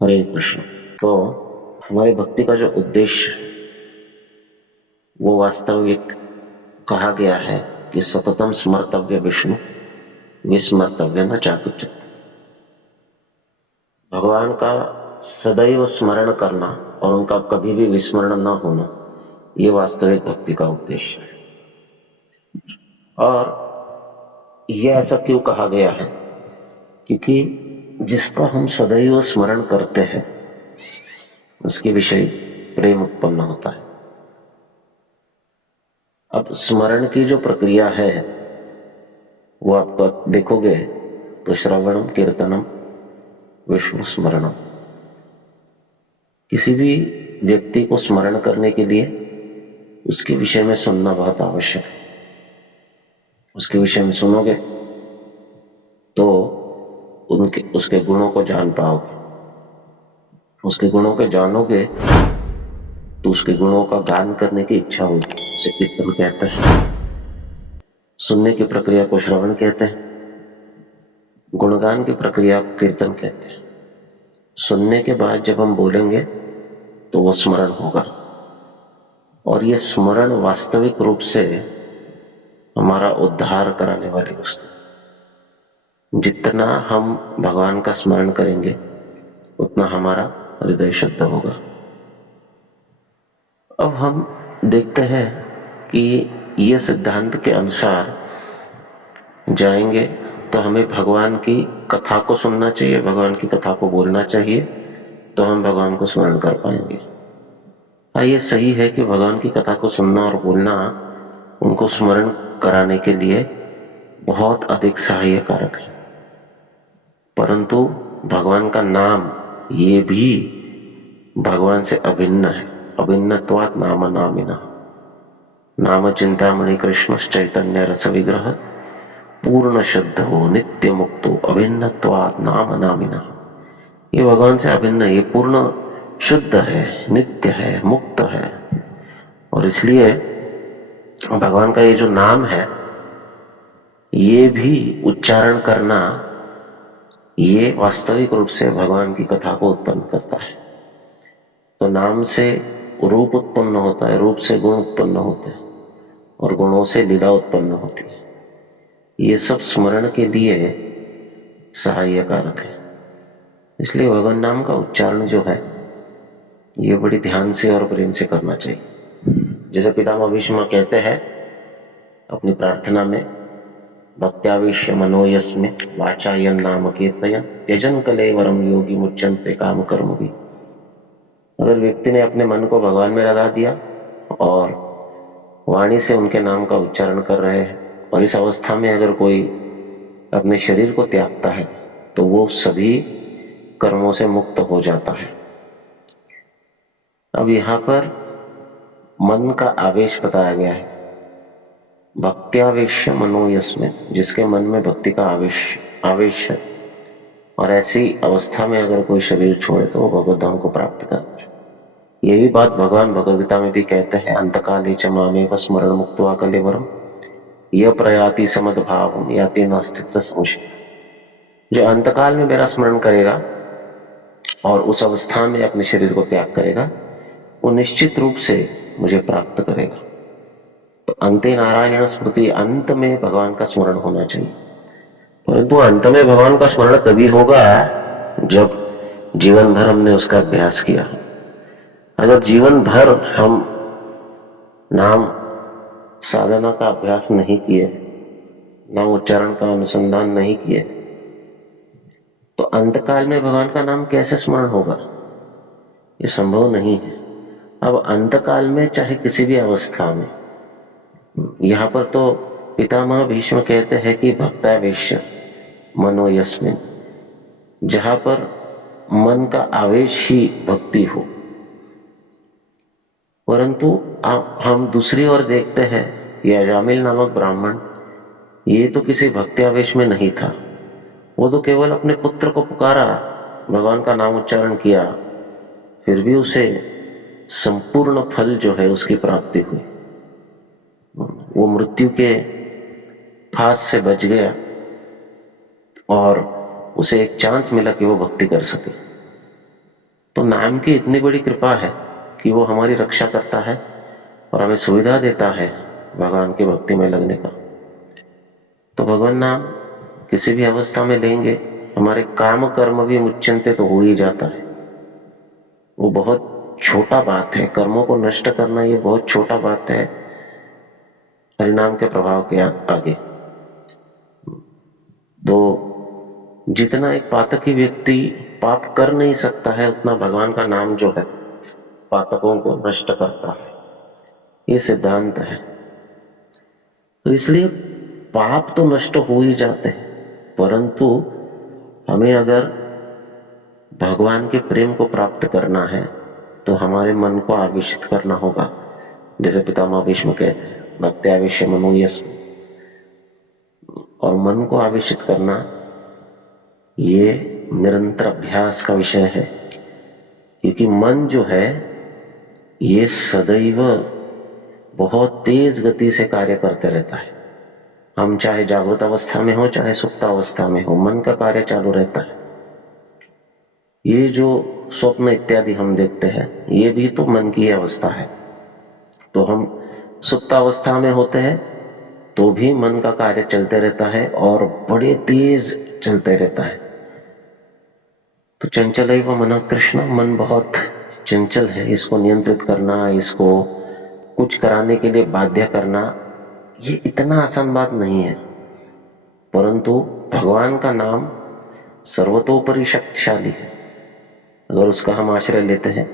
हरे कृष्ण। तो हमारी भक्ति का जो उद्देश्य है वो वास्तविक कहा गया है कि सततम स्मर्तव्य विष्णु विस्मर्तव्य न चाकुचित। भगवान का सदैव स्मरण करना और उनका कभी भी विस्मरण न होना, ये वास्तविक भक्ति का उद्देश्य है। और यह ऐसा क्यों कहा गया है? क्योंकि जिसका हम सदैव स्मरण करते हैं उसके विषय प्रेम उत्पन्न होता है। अब स्मरण की जो प्रक्रिया है वो आपको देखोगे तो श्रवणम कीर्तनम विष्णु स्मरणम। किसी भी व्यक्ति को स्मरण करने के लिए उसके विषय में सुनना बहुत आवश्यक है। उसके विषय में सुनोगे तो उसके गुणों को जान पाओगे। उसके गुणों को जानोगे तो उसके गुणों का गान करने की इच्छा होगी। उसे कीर्तन कहते हैं। सुनने की प्रक्रिया को श्रवण कहते हैं, गुणगान की प्रक्रिया को कीर्तन कहते हैं। सुनने के बाद जब हम बोलेंगे तो वो स्मरण होगा, और ये स्मरण वास्तविक रूप से हमारा उद्धार कराने वाली वस्तु। जितना हम भगवान का स्मरण करेंगे उतना हमारा हृदय शुद्ध होगा। अब हम देखते हैं कि ये सिद्धांत के अनुसार जाएंगे तो हमें भगवान की कथा को सुनना चाहिए, भगवान की कथा को बोलना चाहिए, तो हम भगवान को स्मरण कर पाएंगे। हाँ, ये सही है कि भगवान की कथा को सुनना और बोलना उनको स्मरण कराने के लिए बहुत अधिक सहायक कारक है, परंतु भगवान का नाम ये भी भगवान से अभिन्न है। अभिन्नत्वात् नाम नामिनः। नाम चिंतामणि कृष्ण चैतन्य रस विग्रह पूर्ण शुद्ध हो नित्य मुक्तो अभिन्नत्वात् नाम नामिनः। ये भगवान से अभिन्न है, ये पूर्ण शुद्ध है, नित्य है, मुक्त है, और इसलिए भगवान का ये जो नाम है ये भी उच्चारण करना ये वास्तविक रूप से भगवान की कथा को उत्पन्न करता है। तो नाम से रूप उत्पन्न होता है, रूप से गुण उत्पन्न होते हैं, और गुणों से लीला उत्पन्न होती है। ये सब स्मरण के लिए सहायक कारक है। इसलिए भगवान नाम का उच्चारण जो है ये बड़ी ध्यान से और प्रेम से करना चाहिए। जैसे पितामह भीष्म कहते हैं अपनी प्रार्थना में, भक्त्यावेश्य मनोयस्मे वाचा यन नाम कीर्तयन् त्यजन कलेवरम योगी मुच्यन्ते काम कर्म भी। अगर व्यक्ति ने अपने मन को भगवान में लगा दिया और वाणी से उनके नाम का उच्चारण कर रहे हैं, और इस अवस्था में अगर कोई अपने शरीर को त्यागता है तो वो सभी कर्मों से मुक्त हो जाता है। अब यहाँ पर मन का आवेश बताया गया है, भक्त्यावेश्य मनोयस्मे, जिसके मन में भक्ति का आवेश है, और ऐसी अवस्था में अगर कोई शरीर छोड़े तो वो भगवत धाम को प्राप्त करता है। यही बात भगवान भगवद गीता में भी कहते हैं, अंतकाले च मामेव स्मरण मुक्त्वा कलेवरम यह प्रयाति समद्भावम याति नास्तित्व संशय। जो अंतकाल में मेरा स्मरण करेगा और उस अवस्था में अपने शरीर को त्याग करेगा वो निश्चित रूप से मुझे प्राप्त करेगा। तो अंते नारायण स्मृति, अंत में भगवान का स्मरण होना चाहिए, परंतु अंत में भगवान का स्मरण तभी होगा जब जीवन भर हमने उसका अभ्यास किया। अगर जीवन भर हम नाम साधना का अभ्यास नहीं किए, नाम उच्चारण का अनुसंधान नहीं किए, तो अंतकाल में भगवान का नाम कैसे स्मरण होगा? ये संभव नहीं है। अब अंतकाल में चाहे किसी भी अवस्था में, यहां पर तो पितामह भीष्म कहते हैं कि भक्तावेश्य मनोयस्मिन, जहां पर मन का आवेश ही भक्ति हो। परंतु हम दूसरी ओर देखते हैं कि अजामिल नामक ब्राह्मण ये तो किसी भक्ति आवेश में नहीं था, वो तो केवल अपने पुत्र को पुकारा, भगवान का नाम उच्चारण किया, फिर भी उसे संपूर्ण फल जो है उसकी प्राप्ति हुई। वो मृत्यु के फांस से बच गया और उसे एक चांस मिला कि वो भक्ति कर सके। नाम की इतनी बड़ी कृपा है कि वो हमारी रक्षा करता है और हमें सुविधा देता है भगवान की भक्ति में लगने का। तो भगवान नाम किसी भी अवस्था में लेंगे, हमारे काम कर्म भी मुच्यन्ते तो हो ही जाता है। वो बहुत छोटा बात है, कर्मों को नष्ट करना ये बहुत छोटा बात है हरिनाम के प्रभाव के आगे। तो जितना एक पातकी व्यक्ति पाप कर नहीं सकता है, उतना भगवान का नाम जो है पातकों को नष्ट करता है, ये सिद्धांत है। तो इसलिए पाप तो नष्ट हो ही जाते हैं, परंतु हमें अगर भगवान के प्रेम को प्राप्त करना है तो हमारे मन को आवेशित करना होगा। जैसे पितामह भीष्म कहते हैं, भक्त्यावेश्य मनो यस्म। और मन को आवेशित करना ये निरंतर अभ्यास का विषय है, क्योंकि मन जो है ये सदैव बहुत तेज गति से कार्य करते रहता है। हम चाहे जागृत अवस्था में हो चाहे सुप्त अवस्था में हो, मन का कार्य चालू रहता है। ये जो स्वप्न इत्यादि हम देखते हैं ये भी तो मन की अवस्था है। तो हम सुप्त अवस्था में होते हैं तो भी मन का कार्य चलते रहता है और बड़े तेज चलते रहता है। तो चंचलैव मनः कृष्ण, मन बहुत चंचल है, इसको नियंत्रित करना, इसको कुछ कराने के लिए बाध्य करना, ये इतना आसान बात नहीं है। परंतु भगवान का नाम सर्वतोपरि शक्तिशाली है। अगर उसका हम आश्रय लेते हैं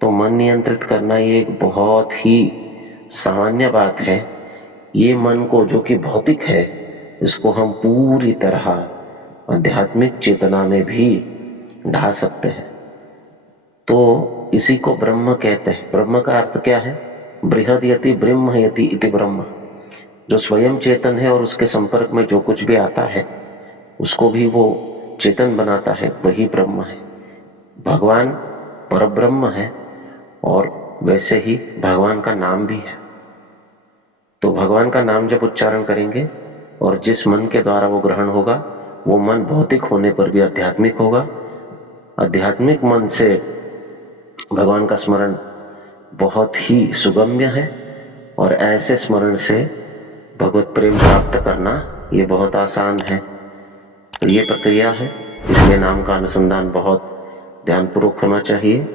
तो मन नियंत्रित करना ये एक बहुत ही सामान्य बात है। ये मन को जो कि भौतिक है, इसको हम पूरी तरह आध्यात्मिक चेतना में भी ढा सकते हैं। तो इसी को ब्रह्म कहते हैं। ब्रह्म का अर्थ क्या है? बृहद यति ब्रह्म यति इति ब्रह्म। जो स्वयं चेतन है और उसके संपर्क में जो कुछ भी आता है उसको भी वो चेतन बनाता है, वही ब्रह्म है। भगवान परब्रह्म है और वैसे ही भगवान का नाम भी है। तो भगवान का नाम जब उच्चारण करेंगे और जिस मन के द्वारा वो ग्रहण होगा, वो मन भौतिक होने पर भी आध्यात्मिक होगा। आध्यात्मिक मन से भगवान का स्मरण बहुत ही सुगम्य है और ऐसे स्मरण से भगवत प्रेम प्राप्त करना ये बहुत आसान है। तो ये प्रक्रिया है, इसलिए नाम का अनुसंधान बहुत ध्यानपूर्वक होना चाहिए।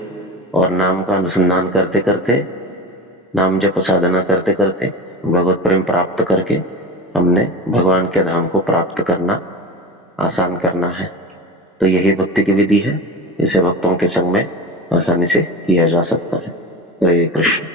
और नाम का अनुसंधान करते करते, नाम जप साधना करते करते भगवत प्रेम प्राप्त करके हमने भगवान के धाम को प्राप्त करना आसान करना है। तो यही भक्ति की विधि है, इसे भक्तों के संग में आसानी से किया जा सकता है। हरे कृष्ण।